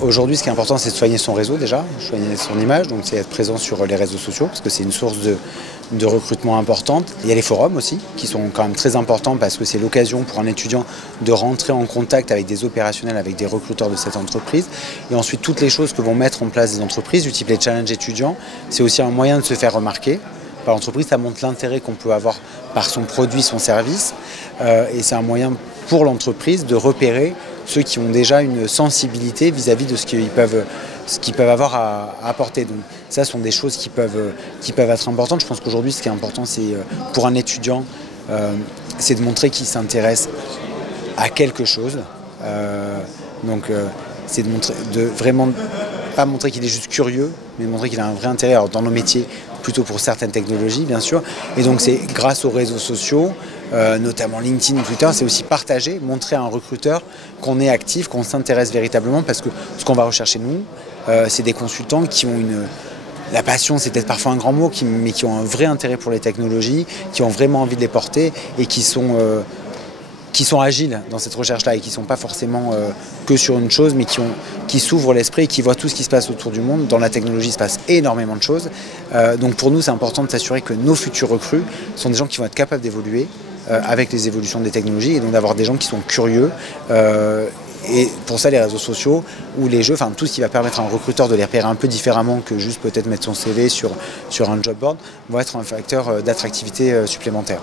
Aujourd'hui, ce qui est important, c'est de soigner son réseau déjà, soigner son image, donc c'est être présent sur les réseaux sociaux, parce que c'est une source de recrutement importante. Il y a les forums aussi, qui sont quand même très importants, parce que c'est l'occasion pour un étudiant de rentrer en contact avec des opérationnels, avec des recruteurs de cette entreprise. Et ensuite, toutes les choses que vont mettre en place des entreprises, du type les challenges étudiants, c'est aussi un moyen de se faire remarquer par l'entreprise. Ça montre l'intérêt qu'on peut avoir par son produit, son service, et c'est un moyen pour l'entreprise de repérer ceux qui ont déjà une sensibilité vis-à-vis de ce qu'ils peuvent avoir à apporter. Donc ça, ce sont des choses qui peuvent être importantes. Je pense qu'aujourd'hui, ce qui est important, c'est pour un étudiant, c'est de montrer qu'il s'intéresse à quelque chose. C'est de vraiment pas montrer qu'il est juste curieux, mais montrer qu'il a un vrai intérêt. Alors, dans nos métiers, plutôt pour certaines technologies, bien sûr. Et donc, c'est grâce aux réseaux sociaux, notamment LinkedIn, Twitter, c'est aussi partager, montrer à un recruteur qu'on est actif, qu'on s'intéresse véritablement, parce que ce qu'on va rechercher nous, c'est des consultants qui ont la passion, c'est peut-être parfois un grand mot, mais qui ont un vrai intérêt pour les technologies, qui ont vraiment envie de les porter et qui sont agiles dans cette recherche-là et qui ne sont pas forcément que sur une chose, mais qui s'ouvrent l'esprit et qui voient tout ce qui se passe autour du monde. Dans la technologie, il se passe énormément de choses. Donc pour nous, c'est important de s'assurer que nos futurs recrues sont des gens qui vont être capables d'évoluer avec les évolutions des technologies, et donc d'avoir des gens qui sont curieux. Et pour ça, les réseaux sociaux ou les jeux, enfin tout ce qui va permettre à un recruteur de les repérer un peu différemment que juste peut-être mettre son CV sur un job board, vont être un facteur d'attractivité supplémentaire.